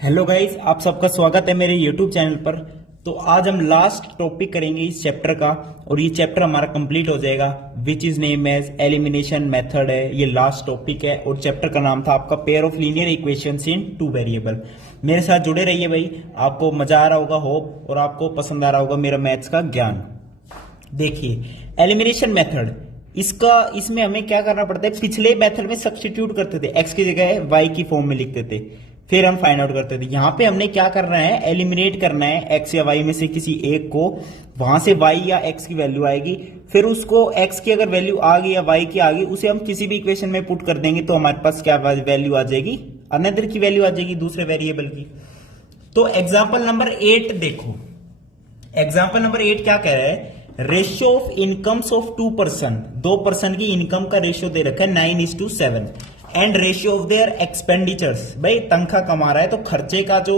Hello guys, आप सबका स्वागत है मेरे यूट्यूब चैनल पर। तो आज हम लास्ट टॉपिक करेंगे इस चैप्टर का और ये चैप्टर हमारा कंप्लीट हो जाएगा, which is name as elimination method है। ये लास्ट टॉपिक है और चैप्टर का नाम था आपका pair of linear equations in two variable. मेरे साथ जुड़े रहिए भाई, आपको मजा आ रहा होगा होप, और आपको पसंद आ रहा होगा मेरा मैथ्स का ज्ञान। देखिए एलिमिनेशन मेथड, इसमें हमें क्या करना पड़ता है, पिछले मेथड में सब्स्टिट्यूट करते थे, एक्स की जगह वाई की फॉर्म में लिखते थे, फिर हम फाइंड आउट करते थे। यहां पे हमने क्या करना है, एलिमिनेट करना है एक्स या वाई में से किसी एक को। वहां से वाई या एक्स की वैल्यू आएगी, फिर उसको एक्स की अगर वैल्यू आ गई या वाई की आ गई, उसे हम किसी भी इक्वेशन में पुट कर देंगे तो हमारे पास क्या वैल्यू आ जाएगी, अनदर की वैल्यू आ जाएगी, दूसरे वेरिएबल की। तो एग्जाम्पल नंबर 8 देखो, एग्जाम्पल नंबर 8 क्या कह रहा है, रेशियो ऑफ इनकम्स ऑफ 2%, 2% की इनकम का रेशियो दे रखा है 9:7, and ratio of their expenditures, भाई तनख्वाह कमा रहा है तो खर्चे का जो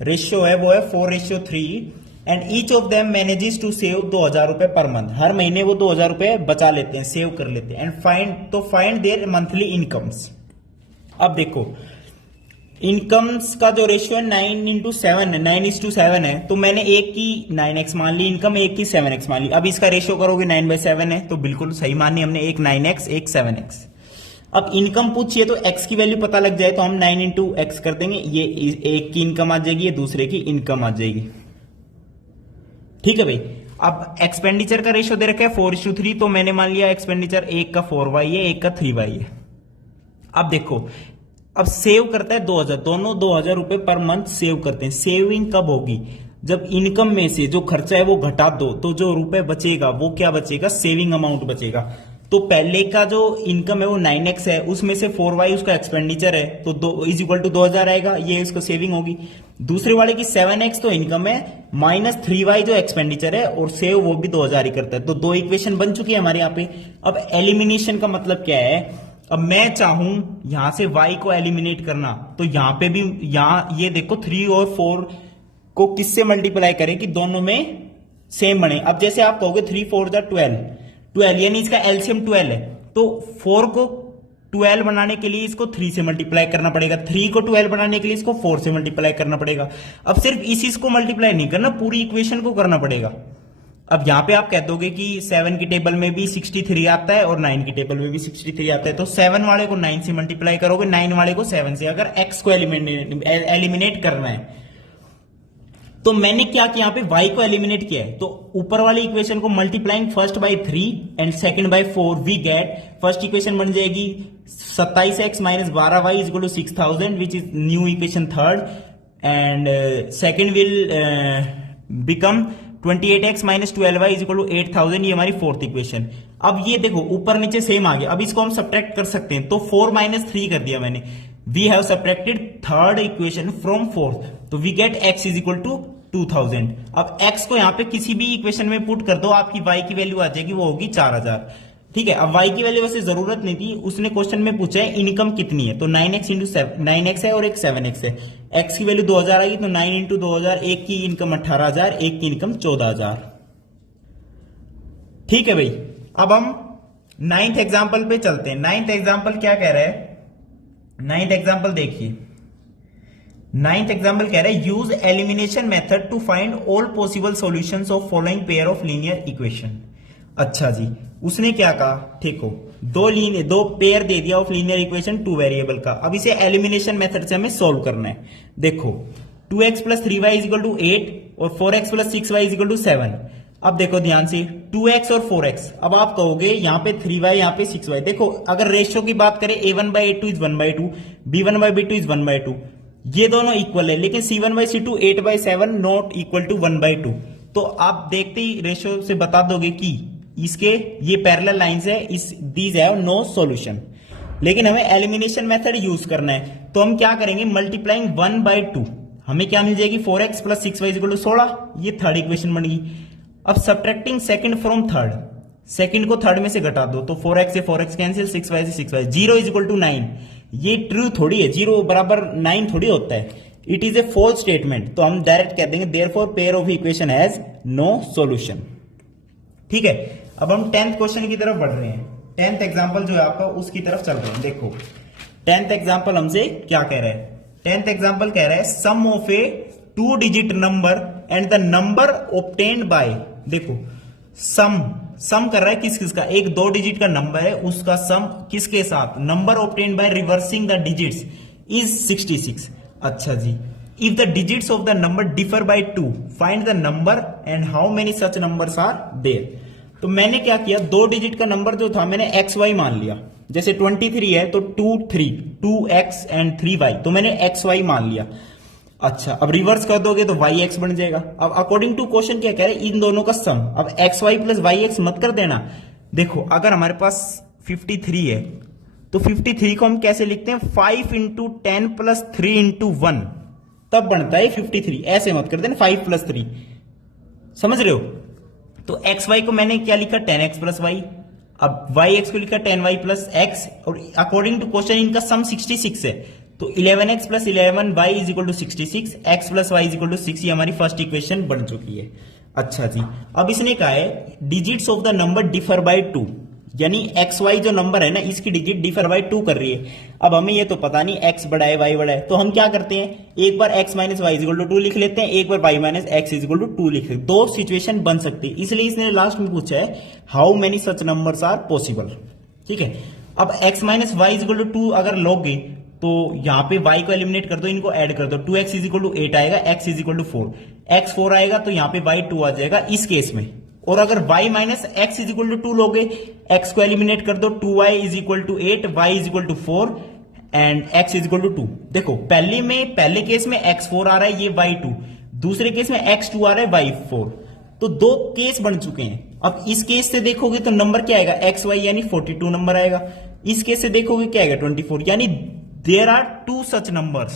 रेशियो है वो है 4:3, and each of them manages to save 2,000 रुपए पर मंथ, हर महीने वो 2,000 रुपए बचा लेते हैं, सेव कर लेते हैं। And find there monthly incomes. अब देखो इनकम्स का जो रेशियो है 9:7 है, 9:7 है, तो मैंने एक की 9x मान ली इनकम, एक की 7x मान ली। अब इसका रेशियो करोगे 9/7 है, तो बिल्कुल सही मानी हमने, एक 9x एक 7x। अब इनकम पूछिए तो x की वैल्यू पता लग जाए तो हम 9 इंटू एक्स कर देंगे, ये एक की इनकम आ जाएगी, ये दूसरे की इनकम आ जाएगी। ठीक है भाई। अब एक्सपेंडिचर का रेशियो दे रखा है 4:3, तो मैंने मान लिया एक्सपेंडिचर एक का 4y है, एक का 3y है। अब देखो, अब सेव करता है 2,000, दोनों 2,000 रुपए पर मंथ सेव करते हैं। सेविंग कब होगी, जब इनकम में से जो खर्चा है वो घटा दो, तो जो रुपए बचेगा वो क्या बचेगा, सेविंग अमाउंट बचेगा। तो पहले का जो इनकम है वो 9x है, उसमें से 4y उसका एक्सपेंडिचर है, तो 2 आएगा, ये उसको सेविंग होगी। दूसरे वाले की 7x तो इनकम है, माइनस 3y जो एक्सपेंडिचर है, और सेव वो भी 2,000 ही करता है। तो दो इक्वेशन बन चुकी है हमारे यहाँ पे। अब एलिमिनेशन का मतलब क्या है, अब मैं चाहूं यहां से y को एलिमिनेट करना, तो यहां पे भी, यहां ये देखो 3 और 4 को किससे मल्टीप्लाई करें कि दोनों में सेम बने। अब जैसे आप कहोगे 3 4 12 यानी इसका एलसीएम 12 है, तो 4 को 12 बनाने के लिए इसको 3 से मल्टीप्लाई करना पड़ेगा, 3 को 12 बनाने के लिए इसको 4 से मल्टीप्लाई करना पड़ेगा। अब सिर्फ इसी को मल्टीप्लाई नहीं करना, पूरी इक्वेशन को करना पड़ेगा। अब यहां पे आप कह दोगे कि 7 की टेबल में भी 63 आता है और 9 की टेबल में भी 63 आता है, तो 7 वाले को 9 से मल्टीप्लाई करोगे, 9 वाले को 7 से, अगर x को एलिमिनेट करना है। तो मैंने क्या किया, यहाँ पे y को एलिमिनेट किया है, तो ऊपर वाली इक्वेशन को multiplying first by 3 and second by 4 we get, first equation बन जाएगी 27x minus 12y is equal to 6,000 which is new equation third, and second will become 28x minus 12y is equal to 8,000, ये हमारी fourth equation. अब ये देखो ऊपर नीचे same आ गया, अब इसको हम सब्ट्रैक्ट कर सकते हैं, तो 4 माइनस 3 कर दिया मैंने। We have subtracted third equation from fourth, तो we get x is equal to 2,000। अब x को यहां पे किसी भी इक्वेशन में पुट कर दो, आपकी y की वैल्यू आ जाएगी, वो होगी 4,000। ठीक है। अब y की वैल्यू वैसे जरूरत नहीं थी, उसने क्वेश्चन में पूछा है इनकम कितनी है, तो 9x इंटू 9x है और एक 7x है, x की वैल्यू 2,000 आएगी, तो 9 इंटू 2,000, एक की इनकम 18,000, एक की इनकम 14,000। ठीक है भाई। अब हम 9th एग्जाम्पल पे चलते हैं। 9th एग्जाम्पल क्या कह रहा है, 9th एग्जाम्पल देखिए, 9th एग्जाम्पल कह रहा है use elimination method to find all possible solutions of following pair of linear equation. अच्छा जी, उसने क्या कहा, ठीक हो, दो पेयर दे दिया of linear equation two variable का। अब इसे एलिमिनेशन मेथड से हमें सॉल्व करना है। देखो 2x plus 3y is equal to 8 और 4x plus 6y is equal to 7। अब देखो ध्यान से 2x और 4x, अब आप कहोगे यहाँ पे 3y यहाँ पे 6y। देखो अगर रेशियो की बात करें a1/a2 इज 1/2, b1/b2 इज 1/2, ये दोनों इक्वल है, लेकिन c1/c2 8/7 नॉट इक्वल टू 1/2। तो आप देखते ही रेशियो से बता दोगे कि इसके ये पैरेलल लाइंस है, इस दीज हैव नो सॉल्यूशन। लेकिन हमें एलिमिनेशन मेथड यूज करना है, तो हम क्या करेंगे, मल्टीप्लाइंग 1/2, हमें क्या मिल जाएगी 4x plus 6y is equal to 16, ये थर्ड इक्वेशन बन गई। अब subtracting second from third, second को थर्ड में से घटा दो, तो 4x से 4x कैंसिल, 6y से 6y, 0 इज इक्वल टू 9। ये ट्रू थोड़ी है, 0 बराबर 9 थोड़ी होता है, it is a false statement, तो हम डायरेक्ट कह देंगे therefore pair of equation has no solution. ठीक है। अब हम 10th क्वेश्चन की तरफ बढ़ रहे हैं, 10th एग्जाम्पल जो है आपका उसकी तरफ चल रहे हैं। देखो 10th एग्जाम्पल हमसे क्या कह रहा है, 10th एग्जांपल कह रहा है sum of a 2 digit number and the number obtained by, देखो सम कर रहा है किस किस का, एक 2 डिजिट का नंबर है उसका सम किसके साथ, number obtained by reversing the digits is 66। अच्छा जी, if the digits of the number differ by 2 find the number and how many such numbers are there. तो मैंने क्या किया, 2 डिजिट का नंबर जो था मैंने एक्स वाई मान लिया, जैसे 23 है तो 2x एंड 3y, तो मैंने एक्स वाई मान लिया। अच्छा, अब रिवर्स कर दोगे तो वाई एक्स बन जाएगा। अब अकॉर्डिंग टू क्वेश्चन क्या कह रहे हैं, इन दोनों का सम, अब x y plus y x मत कर देना। देखो अगर हमारे पास 53 है तो 53 को हम कैसे लिखते हैं, 5 इंटू 10 प्लस 3 इंटू 1, तब बनता है 53, ऐसे मत कर देना 5 प्लस 3, समझ रहे हो। तो एक्स वाई को मैंने क्या लिखा, 10x प्लस वाई, अब वाई एक्स को लिखा 10y प्लस एक्स, और अकॉर्डिंग टू क्वेश्चन इनका सम 66 है, तो 11x plus 11y is equal to 66, x plus y is equal to 6, ये हमारी फर्स्ट इक्वेशन बन चुकी है। अच्छा जी, अब इसने कहा है digits of the number differ by 2, यानी एक्स वाई जो नंबर है ना इसकी डिजिट डिफर बाय 2 कर रही है। अब हमें ये तो पता नहीं x बड़ा है y बड़ा है, तो हम क्या करते हैं, एक बार x minus y is equal to 2 लिख लेते हैं, एक बार y minus x is equal to 2 लिख लेते हैं। दो सिचुएशन बन सकती है, इसलिए इसने लास्ट में पूछा है how many such numbers are possible. ठीक है, अब x minus y is equal to 2 अगर लोगे तो यहां पे y को एलिमिनेट कर दो, इनको ऐड कर दो, 2x इज इक्वल टू 8 आएगा, x is equal to 4, x 4 आएगा तो यहां पे y 2 आ जाएगा इस केस में। और अगर y minus x is equal to 2 लोगे, x को एलिमिनेट कर दो, 2y is equal to 8, y is equal to 4 and x is equal to 2। देखो पहले केस में x 4 आ रहा है, ये y 2, दूसरे केस में x 2 आ रहा है, y 4, तो दो केस बन चुके हैं। अब इस केस से देखोगे तो नंबर क्या आएगा, एक्स वाई यानी 42 नंबर आएगा, इस केस से देखोगे क्या आएगा 24, यानी देयर आर 2 सच नंबर्स,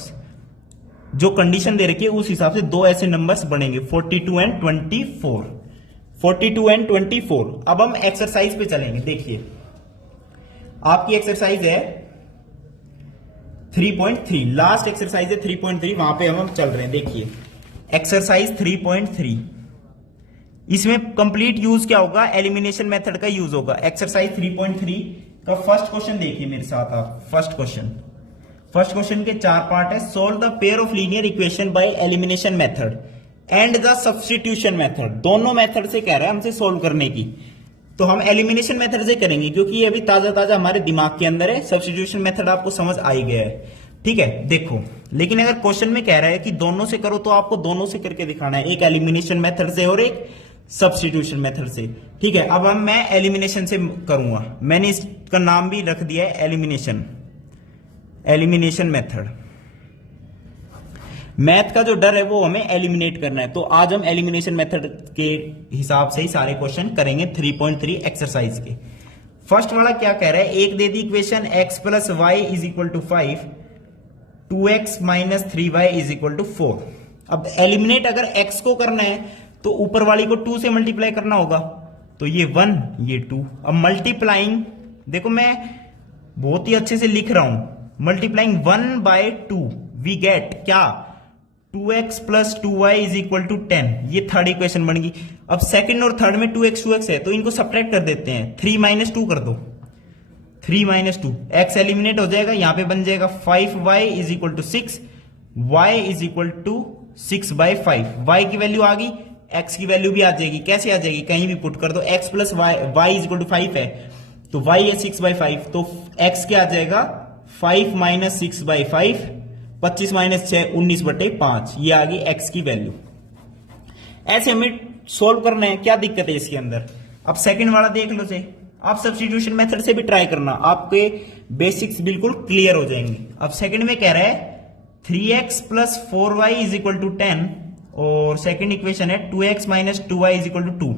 जो कंडीशन दे रखी है उस हिसाब से दो ऐसे नंबर्स बनेंगे, 42 एंड 24, 42 एंड 24। अब हम एक्सरसाइज पे चलेंगे। देखिए आपकी एक्सरसाइज है 3.3, लास्ट एक्सरसाइज है 3.3, वहां पे हम चल रहे हैं। देखिए एक्सरसाइज 3.3, इसमें कंप्लीट यूज क्या होगा, एलिमिनेशन मेथड का यूज होगा। एक्सरसाइज 3.3 का फर्स्ट क्वेश्चन देखिए मेरे साथ आप। फर्स्ट क्वेश्चन के 4 पार्ट है। Solve the pair of linear equation by elimination method and the substitution method, दोनों मेथड से कह रहा है हमसे सोल्व करने की। तो हम एलिमिनेशन मेथड से करेंगे क्योंकि ये अभी ताजा हमारे दिमाग के अंदर है, सब्स्टिट्यूशन मेथड आपको समझ आ ही गया है। ठीक है, देखो लेकिन अगर क्वेश्चन में कह रहा है कि दोनों से करो तो आपको दोनों से करके दिखाना है, एक एलिमिनेशन मेथड से और एक सब्स्टिट्यूशन मेथड से। ठीक है, अब मैं एलिमिनेशन से करूंगा, मैंने इसका नाम भी रख दिया है एलिमिनेशन मेथड। मैथ का जो डर है वो हमें एलिमिनेट करना है, तो आज हम एलिमिनेशन मेथड के हिसाब से ही सारे क्वेश्चन करेंगे 3.3 एक्सरसाइज के। फर्स्ट वाला क्या कह रहा है, एक दे दी equation x plus y is equal to 5, 2x minus 3y is equal to 4। अब एलिमिनेट अगर x को करना है तो ऊपर वाली को 2 से मल्टीप्लाई करना होगा, तो ये 1 ये 2। अब मल्टीप्लाइंग, देखो मैं बहुत ही अच्छे से लिख रहा हूं, मल्टीप्लाइंग 1 बाय 2 वी गेट क्या, 2x plus 2y is equal to 10। ये थर्ड इक्वेशन बन गई। अब सेकंड और थर्ड में 2x है तो इनको सब्ट्रैक्ट कर देते हैं, 3 माइनस 2 कर दो, 3 माइनस 2, x एलिमिनेट हो जाएगा, यहां पे बन जाएगा 5y is equal to 6, y is equal to 6 by 5। y की वैल्यू आ गई, x की वैल्यू भी आ जाएगी, कैसे आ जाएगी, कहीं भी पुट कर दो, x plus y is equal to 5 है तो y है 6 बाय 5, तो x क्या आ जाएगा 5 माइनस 6 बाय 5, 25 माइनस 6 19/5, ये आ गई x की वैल्यू। ऐसे हमें सोल्व करना है, क्या दिक्कत है इसके अंदर। अब सेकंड वाला देख लो से, आप सब्स्टिट्यूशन मेथड से भी ट्राई करना, आपके बेसिक्स बिल्कुल क्लियर हो जाएंगे। अब सेकंड में कह रहा है 3x plus 4y is equal to 10 और सेकंड इक्वेशन है 2x minus 2y is equal to 2।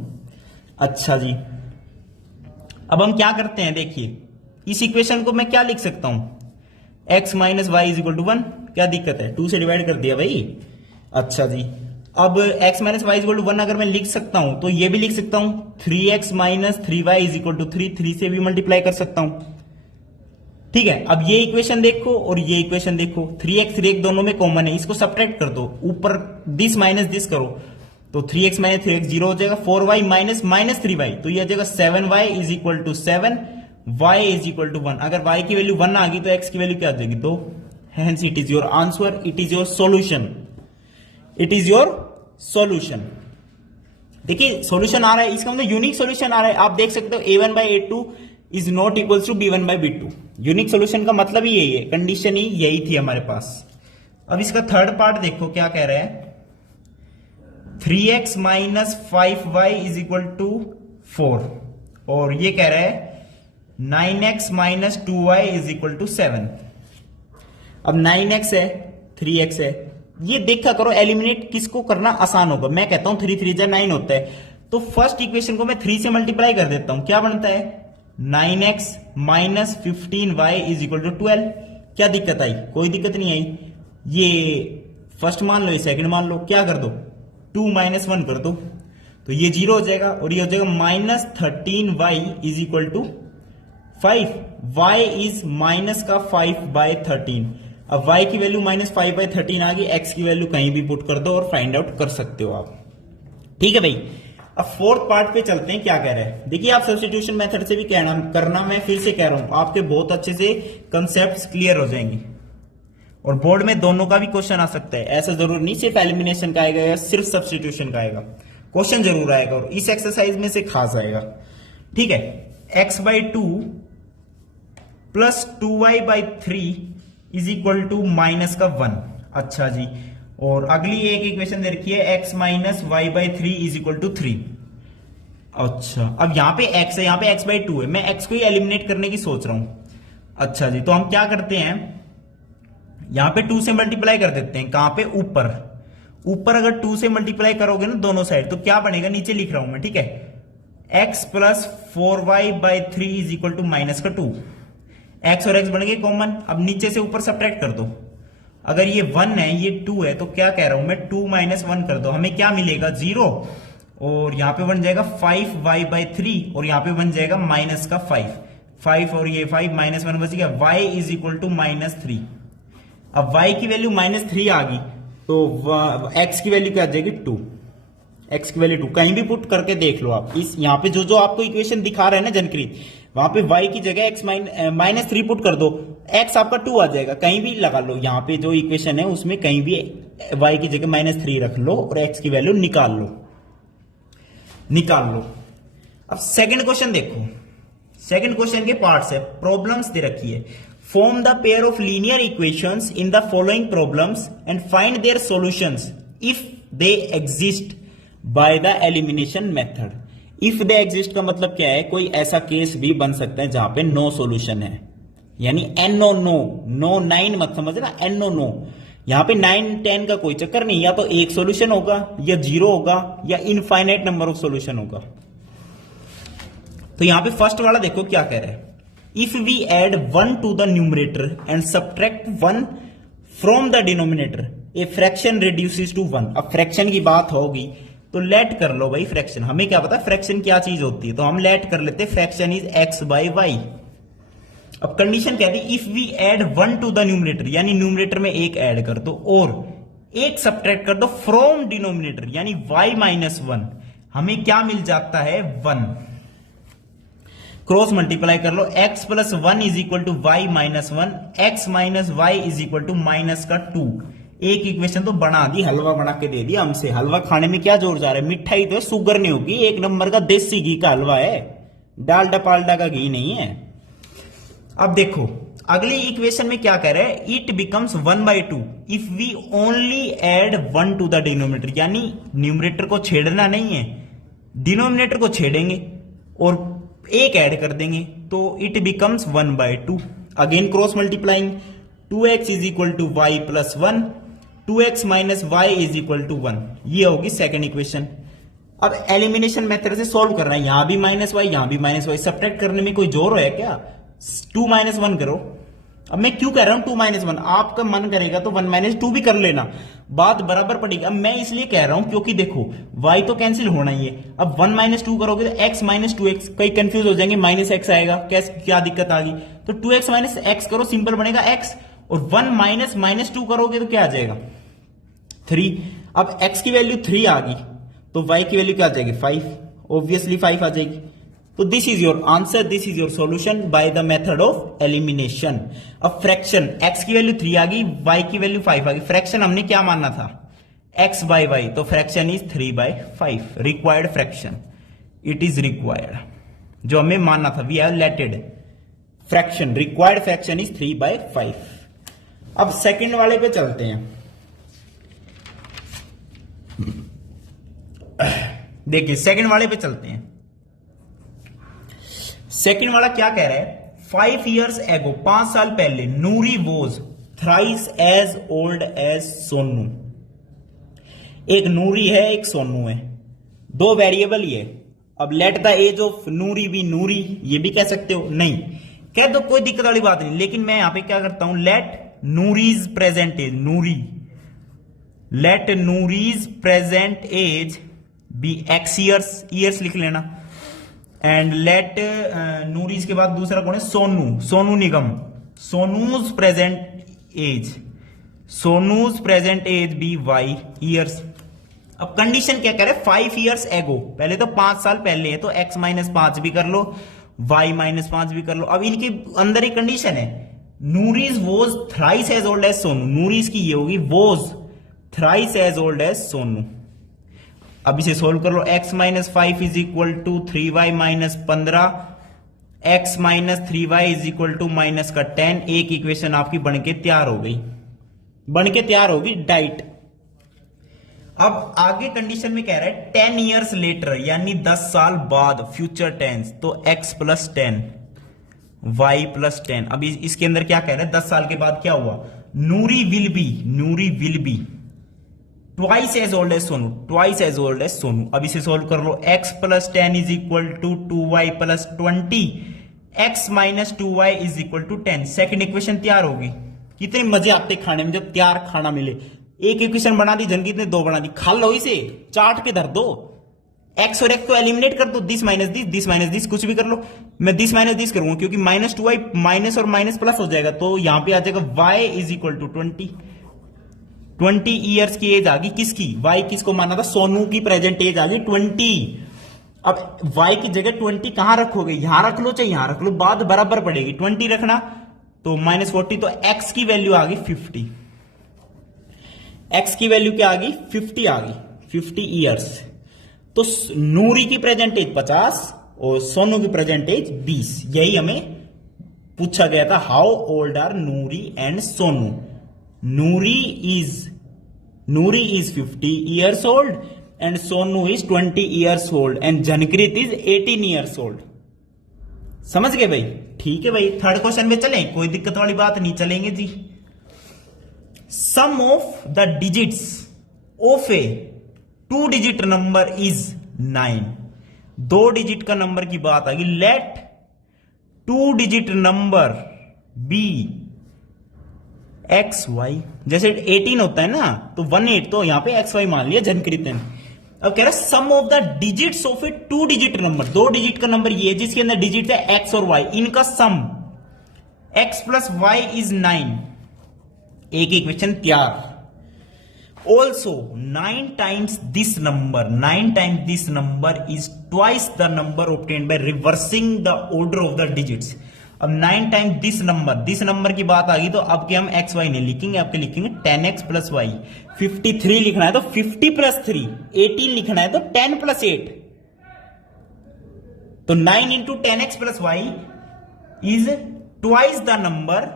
अच्छा जी, अब हम क्या करते हैं, देखिए इस इक्वेशन को मैं क्या लिख सकता हूं, x minus y is equal to 1, क्या दिक्कत है, 2 से डिवाइड कर दिया भाई। अच्छा जी, अब x minus y is equal to 1 अगर मैं लिख सकता हूं तो ये भी लिख सकता हूं 3x minus 3y is equal to 3, 3 से भी मल्टीप्लाई कर सकता हूं। ठीक है, अब ये इक्वेशन देखो और ये इक्वेशन देखो, 3x 3x दोनों में कॉमन है, इसको सब्ट्रैक्ट कर दो, ऊपर दिस माइनस दिस करो तो 3x माइनस 3x 0 हो जाएगा, 4y माइनस माइनस 3y तो ये आ जाएगा 7y is equal to 7, y is equal to 1। अगर y की वैल्यू 1 आ गई तो x की वैल्यू क्या आ जाएगी 2, hence it is your answer, it is your solution, it is your solution। देखिए सॉल्यूशन आ रहा है, इसका मतलब यूनिक सॉल्यूशन आ रहा है। आप देख सकते हो a1 by a2 is not equals to b1 by b2। Unique solution का मतलब ही यही है, कंडीशन ही यही थी हमारे पास। अब इसका थर्ड पार्ट देखो क्या कह रहा है, 3x minus 5y is equal to 4, और ये कह रहा है 9x minus 2y is equal to 7। अब 9x है 3x है, ये देखा करो एलिमिनेट किसको करना आसान होगा। मैं कहता हूं 3 3 9 होता है, तो फर्स्ट इक्वेशन को मैं 3 से मल्टीप्लाई कर देता हूं, क्या बनता है 9x minus 15y is equal to 12। क्या दिक्कत आई, कोई दिक्कत नहीं आई। ये फर्स्ट मान लो, ये सेकंड मान लो, क्या कर दो 2 माइनस 1 कर दो, तो ये 0 हो जाएगा, और ये हो जाएगा minus 13y is equal to 5। y is minus का 5 बाय 13। अब y की वैल्यू माइनस 5 बाय 13 आ गई, x की वैल्यू कहीं भी पुट कर दो और फाइंड आउट कर सकते हो आप। ठीक है भाई, अब फोर्थ पार्ट पे चलते हैं, क्या कह रहे हैं। देखिए आप सब्स्टिट्यूशन मेथड से भी कहना करना, मैं फिर से कह रहा हूं, आपके बहुत अच्छे से कंसेप्ट क्लियर हो जाएंगे, और बोर्ड में दोनों का भी क्वेश्चन आ सकता है। ऐसा जरूर नहीं सिर्फ एलिमिनेशन का आएगा या सिर्फ सब्स्टिट्यूशन का आएगा, क्वेश्चन जरूर आएगा, और इस एक्सरसाइज में से खास आएगा। ठीक है, x by 2 plus 2y by 3 is equal to minus का 1। अच्छा जी, और अगली एक इक्वेशन दे रखी है x minus y by 3 is equal to 3। अच्छा, अब यहां पे x है, यहां पे x बाई 2 है, मैं x को ही एलिमिनेट करने की सोच रहा हूं। अच्छा जी, तो हम क्या करते हैं, यहां पे 2 से मल्टीप्लाई कर देते हैं, कहां पे ऊपर। ऊपर अगर 2 से मल्टीप्लाई करोगे ना दोनों साइड, तो क्या बनेगा, नीचे लिख रहा हूं मैं, ठीक है, x plus 4y by 3 is equal to minus का 2। x और x बन गए कॉमन, अब नीचे से ऊपर सब्ट्रैक्ट कर दो। अगर ये 1 है ये 2 है, तो क्या कह रहा हूं मैं, 2 माइनस 1 कर दो, हमें क्या मिलेगा 0, और यहां पे बन जाएगा 5y बाई 3, और यहां पे बन जाएगा माइनस का 5 और ये 5 माइनस 1 बच गया, y is equal to minus 3। अब y की वैल्यू माइनस 3 आ गई, तो x की वैल्यू क्या आ जाएगी 2। x की वैल्यू 2 कहीं भी पुट करके देख लो आप, इस यहाँ पे जो आपको इक्वेशन दिखा रहा है ना जनकृत, वहां पे y की जगह x माइनस 3 पुट कर दो, x आपका 2 आ जाएगा, कहीं भी लगा लो। यहाँ पे जो इक्वेशन है उसमें कहीं भी y की जगह माइनस 3 रख लो और x की वैल्यू निकाल लो। अब सेकंड क्वेश्चन देखो, सेकंड क्वेश्चन के पार्ट्स है, प्रॉब्लम्स दे रखी है। Form the pair of linear equations in the following problems and find their solutions if they exist by the elimination method. If they exist का मतलब क्या है, कोई ऐसा केस भी बन सकता है जहां पे नो सॉल्यूशन है, यानी एन ओ नो, नो 9 मत समझना, एन ओ नो। यहां पे 9 10 का कोई चक्कर नहीं, या तो एक सॉल्यूशन होगा या 0 होगा या इनफाइनाइट नंबर ऑफ सॉल्यूशन होगा। तो यहां पे फर्स्ट वाला देखो क्या कह रहा है, if we add 1 to the numerator and subtract 1 from the denominator a fraction reduces to 1। अब फ्रैक्शन की बात होगी तो लेट कर लो भाई फ्रैक्शन, हमें क्या पता फ्रैक्शन क्या चीज होती है, तो हम लेट कर लेते fraction is x by y. अब कंडीशन कहती है if we add 1 to the numerator, यानी न्यूमरेटर में एक ऐड कर दो और एक सब्ट्रैक्ट कर दो फ्रॉम डिनोमिनेटर, यानी y माइनस 1, हमें क्या मिल जाता है 1। क्रॉस मल्टीप्लाई कर लो, x plus 1 is equal to y minus 1, x minus y is equal to minus का 2। एक इक्वेशन तो बना दी, हलवा बना के दे दिया हमसे। हलवा खाने में क्या जोर जा रहा है, मिठाई तो शुगर नहीं होगी, एक नंबर का देसी घी का हलवा है, डालडा पालडा का घी नहीं है। अब देखो अगली इक्वेशन में क्या कह रहा है, it becomes 1/2 if we only add 1 to the denominator, यानी न्यूमरेटर को छेड़ना नहीं है, डिनोमिनेटर को छेड़ेंगे और एक ऐड कर देंगे, तो it becomes 1/2। Again cross multiplying, 2x is equal to y plus 1, 2x minus y is equal to 1, ये होगी सेकेंड इक्वेशन। अब एलिमिनेशन मेथड से सॉल्व करना है, यहां भी माइनस वाई यहां भी माइनस वाई, सब्ट्रैक्ट करने में कोई जोर है क्या, 2 माइनस 1 करो। अब मैं क्यों कह रहा हूं 2 माइनस 1, आपका मन करेगा तो 1 माइनस 2 भी कर लेना, बात बराबर पड़ेगी। अब मैं इसलिए कह रहा हूं क्योंकि देखो y तो कैंसिल होना ही है, अब 1 माइनस 2 करोगे तो x माइनस 2x, कई कंफ्यूज हो जाएंगे, माइनस x आएगा, क्या दिक्कत आ गई, तो 2x माइनस x करो, सिंपल बनेगा x, और 1 माइनस माइनस 2 करोगे तो क्या आ जाएगा 3। अब x की वैल्यू 3 आ गई तो y की वैल्यू क्या आ जाएगी 5, ऑब्वियसली 5 आ जाएगी। तो this is your answer, this is your solution by the method of elimination. अब फ्रैक्शन, x की वैल्यू 3 आ गई, y की वैल्यू 5 आ गई। फ्रैक्शन हमने क्या मानना था, x बाय y, तो fraction is 3/5। Required fraction, it is required, जो हमें मानना था, we have let fraction, required fraction is 3/5। अब सेकंड वाले पे चलते हैं। देखिए सेकंड वाले पे चलते हैं। सेकंड वाला क्या कह रहा है, 5 years ago, 5 साल पहले, Noori was thrice as old as Sonu. एक नूरी है, एक सोनू है, दो वेरिएबल ये। अब let the age of Noori be Noori, ये भी कह सकते हो, नहीं कह दो, कोई दिक्कत वाली बात नहीं। लेकिन मैं यहां पे क्या करता हूं, let Noori's present age, Noori, let Noori's present age be x years, years लिख लेना। एंड लेट नूरीज के बाद दूसरा कौन है, Sonu, Sonu Nigam, Sonu's present age, Sonu's present age be y years. अब कंडीशन क्या कह रहे हैं, 5 years एगो, पहले तो 5 साल पहले है, तो x -5 भी कर लो, y -5 भी कर लो। अब इनके अंदर एक कंडीशन है, Noori's was thrice as old as Sonu, Noori's की ये होगी was thrice as old as Sonu. अब इसे सोल्व कर लो, x -5 is equal to 3y -15, x -3y is equal to minus का 10। एक इक्वेशन आपकी बनके तैयार हो गई, बनके तैयार होगी डाइट। अब आगे कंडीशन में कह रहा है 10 years लेटर, यानी 10 साल बाद, फ्यूचर टेंस, तो x + 10 y + 10। अब इसके अंदर क्या कह रहा है, 10 साल के बाद क्या हुआ, Noori will be twice as old as Sonu, twice as old as Sonu. अब इसे सोल्व कर लो, x + 10 is equal to 2y + 20, x - 2y is equal to 10। Second equation तैयार होगी। कितने मजे आते खाने में जब तैयार खाना मिले। एक इक्वेशन बना दी, जनकी ने 2 बना दी, खा लो इसे, चार्ट पे धर दो, x और x को एलिमिनेट कर दो, दिस माइनस दिस, कुछ भी कर लो। मैं दिस माइनस दिस करूंगा क्योंकि -2y माइनस और माइनस प्लस हो जाएगा, तो यहां पे आ जाएगा y is equal to 20 years की एज आ गई किसकी, y किसको माना था, सोनू की प्रेजेंट एज आ गई 20। अब y की जगह 20 कहां रखोगे, यहां रख लो चाहे यहां रख लो, बात बराबर पड़ेगी। 20 रखना तो -40, तो x की वैल्यू आ गई 50, x की वैल्यू क्या आ गई 50 आ गई, 50 ईयर्स। तो नूरी की प्रेजेंट एज 50 और सोनू की प्रेजेंट एज 20। यही हमें पूछा गया था, how old are Noori and Sonu. Noori is 50 years old and Sonu is 20 years old and Jankrit is 18 years old। समझ गए भाई, ठीक है भाई। थर्ड क्वेश्चन में चलें, कोई दिक्कत वाली बात नहीं, चलेंगे जी। Sum of the digits of a 2 digit number is 9। 2 digit का नंबर की बात आ गई, let 2 digit number be x y, जैसे 18 होता है ना, तो 18, तो यहां पे एक्स वाई मान लिया जनकृत ने। अब कह रहा है sum of the digits of a 2 digit number, 2 digit का नंबर ये जिसके अंदर डिजिट है एक्स और वाई, इनका सम x + y इज 9। एक इक्वेशन तैयार। Also 9 times this number is twice the number obtained by reversing the order of the digits. अब 9 times दिस नंबर की बात आ गई, तो अब के हम x y नहीं लिखेंगे, आपके लिखेंगे 10x + y। 53 लिखना है तो 50 + 3, 18 लिखना है तो 10 + 8, तो 9 × 10x + y is twice the number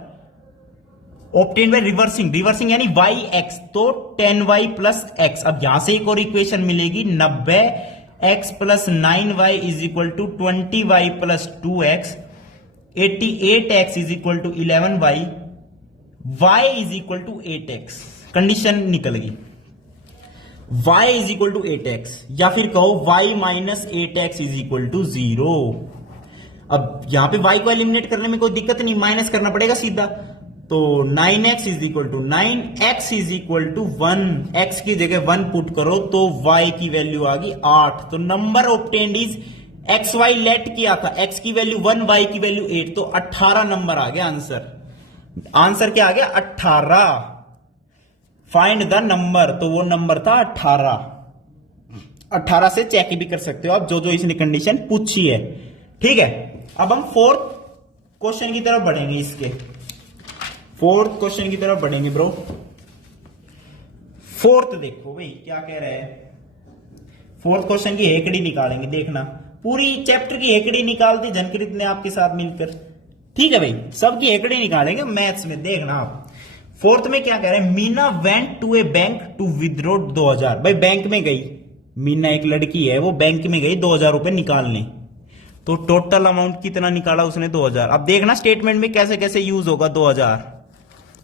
obtained by reversing यानी yx, तो 10y + x। अब यहां से एक और इक्वेशन मिलेगी, 90x + 9y is equal to 20y + 2x, 88x is equal to 11y, y is equal to 8x। Condition निकल गई, y is equal to 8x, या फिर कहो y - 8x is equal to 0। अब यहां पे y को एलिमिनेट करने में कोई दिक्कत नहीं, माइनस करना पड़ेगा सीधा, तो 9x is equal to 9, x is equal to 1, x की जगह 1 पुट करो तो y की वैल्यू आ गई 8। तो number obtained is x y let किया था, x की वैल्यू 1, y की वैल्यू 8, तो 18 नंबर आ गया आंसर। आंसर क्या आ गया 18। फाइंड द नंबर, तो वो नंबर था 18। 18 से चेक भी कर सकते हो आप, जो जो इसने कंडीशन पूछी है। ठीक है, अब हम फोर्थ क्वेश्चन की तरफ बढ़ेंगे। इसके फोर्थ क्वेश्चन की तरफ बढ़ेंगे ब्रो। फोर्थ देखो भाई क्या कह रहा है। फोर्थ क्वेश्चन की हेकड़ी निकालेंगे, देखना पूरी चैप्टर की हेकड़ी निकाल दी जनकृत ने आपके साथ मिलकर। ठीक है भाई, सबकी हेकड़ी निकालेंगे मैथ्स में, देखना आप। फोर्थ में क्या कह रहे हैं, Meena went to a bank to withdraw 2000। भाई बैंक में गई मीना, एक लड़की है, वो बैंक में गई 2000 रुपए निकालने। तो टोटल अमाउंट कितना निकाला उसने, 2000। अब देखना स्टेटमेंट में कैसे कैसे यूज होगा 2000।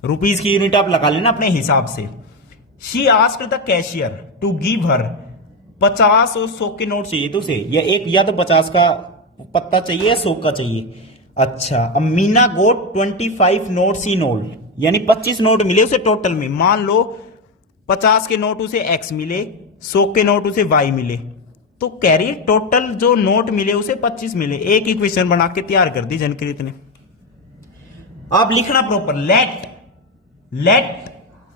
रुपीज की यूनिट आप लगा लेना अपने हिसाब से। She asked the cashier to give her 50 और 100 के नोट चाहिए तो उसे, या तो 50 का पत्ता चाहिए या 100 का चाहिए। अच्छा, अब मीना गोट 25 नोट्स इन ऑल, यानी 25 नोट मिले उसे टोटल में। मान लो 50 के नोट उसे एक्स मिले, 100 के नोट उसे वाई मिले, तो कह रही है टोटल जो नोट मिले उसे 25 मिले। एक इक्वेशन बना के तैयार कर दी जनकृत ने। आप लिखना proper, let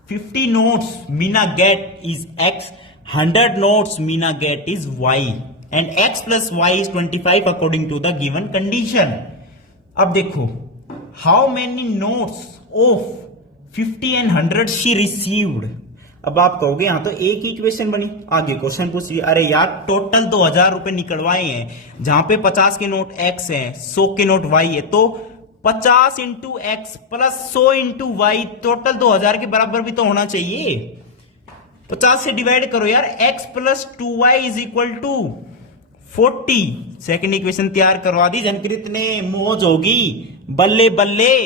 50 notes Meena get is x, 100 notes Meena get is y, and x plus y is 25 according to the given condition. अब देखो, how many notes of 50 and 100 she received. अब आप कहोगे यहां तो एक ही इक्वेशन बनी। आगे क्वेश्चन पूछिए, अरे यार टोटल 2000 रुपए निकलवाए हैं, जहां पे 50 के नोट एक्स है, 100 के नोट वाई है, तो 50 into x plus 100 into y, total 2000 के बराबर भी तो होना चाहिए। 50 से डिवाइड करो यार, x plus 2y is equal to 40। Second equation तैयार करवा दी जनकृत ने, मौज होगी, बल्ले बल्ले।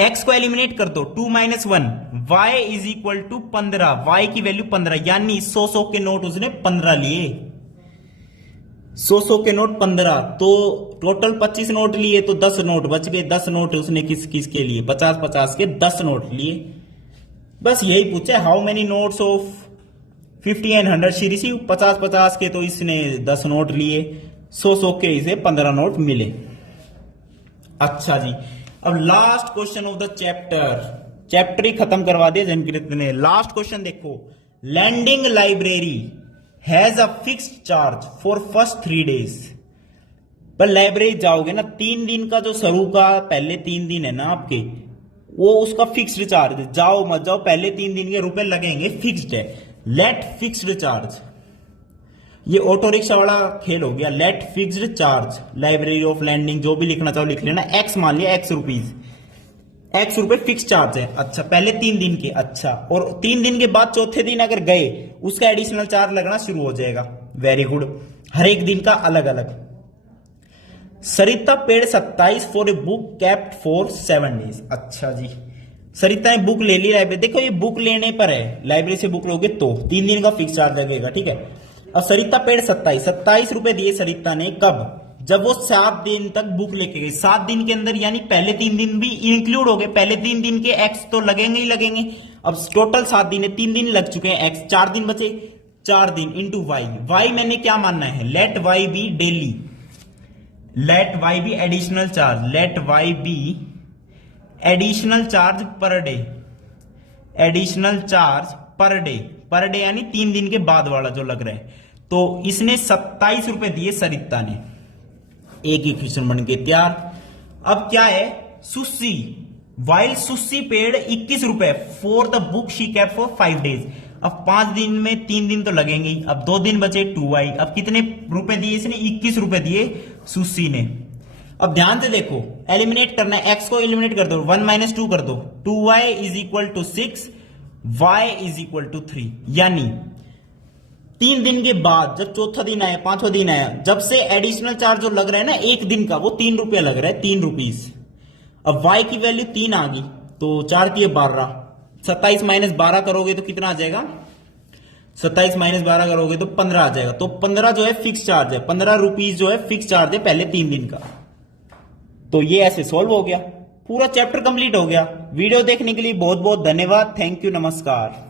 x को एलिमिनेट कर दो, 2 - 1, y is equal to 15, y की वैल्यू 15, यानी 100 के नोट उसने 15 लिए। 100 के नोट 15, तो टोटल 25 नोट लिए, तो 10 नोट बच गए। 10 नोट उसने किस किस के लिए, 50 के 10 नोट लिए। बस यही पूछा, how many notes of 50 and 100 she receive. 50 के तो इसने 10 नोट लिए, 100 के इसे 15 नोट मिले। अच्छा जी, अब last question of the chapter ही खत्म करवा दिया जनकृत ने। लास्ट क्वेश्चन देखो, lending library has a fixed charge for first 3 days। पर लाइब्रेरी जाओगे ना, 3 दिन का जो शुरू का पहले 3 दिन है ना आपके, वो उसका फिक्स्ड चार्ज। जाओ मत जाओ, पहले 3 दिन के रुपए लगेंगे, फिक्स्ड है। लेट फिक्स्ड चार्ज, ये ऑटो रिक्शा वाला खेल हो गया। Let fixed charge library of landing, जो भी लिखना चाहो लिख लेना। एक्स मान लिया, एक्स रुपए फिक्स चार्ज है। अच्छा, पहले 3 दिन के। अच्छा, और 3 दिन के बाद चौथे दिन अगर गए, उसका एडिशनल चार्ज लगना शुरू हो जाएगा। वेरी गुड, हर एक दिन का अलग अलग। Sarita paid 27 for a book kept for 7 days। अच्छा जी, सरिता ने बुक ले ली लाइब्रेरी। देखो ये बुक लेने पर है, लाइब्रेरी से बुक लोगे तो 3 दिन का फिक्स चार्ज लगेगा। ठीक है, अब सरिता पेड 27 रुपए दिए सरिता ने। कब? जब वो 7 दिन तक बुक लेके गई। 7 दिन के अंदर यानी पहले 3 दिन भी इंक्लूड हो गए। पहले 3 दिन के एक्स तो लगेंगे ही लगेंगे। अब टोटल 7 दिन है, 3 दिन लग चुके हैं, एक्स 4 दिन बचे। 4 दिन इंटू वाई मैंने क्या मानना है, let y be daily, let y be additional charge, let y be additional charge per day, additional charge per day यानी 3 दिन के बाद वाला जो लग रहा है। तो इसने 27 रुपए दिए सरिता ने। एक इक्वेशन बन के तैयार। अब क्या है, सुसी, वाइल सुसी पेड 21 रुपए for the book she kept for 5 days। अब 5 दिन में 3 दिन तो लगेंगे ही। अब 2 दिन बचे 2y। अब कितने रुपए दिए इसने, 21 रुपए दिए सुसी ने। अब ध्यान से देखो, एलिमिनेट करना है, x को एलिमिनेट कर दो, 1 - 2 कर दो, 2y is equal to 6, y is equal to 3। यानी 3 दिन के बाद जब चौथा दिन आया, 5वां दिन आया, जब से एडिशनल चार्ज जो लग रहा है ना 1 दिन का, वो 3 रुपया लग रहा है, 3 रुपीज। अब y की वैल्यू 3 आ गई, तो 4 की 12, 27 - 12 करोगे तो कितना आ जाएगा, 27 - 12 करोगे तो 15 आ जाएगा। तो 15 जो है फिक्स चार्ज है, 15 रुपीज जो है फिक्स चार्ज है पहले 3 दिन का। तो ये ऐसे सॉल्व हो गया, पूरा चैप्टर कंप्लीट हो गया। वीडियो देखने के लिए बहुत बहुत धन्यवाद। थैंक यू, नमस्कार।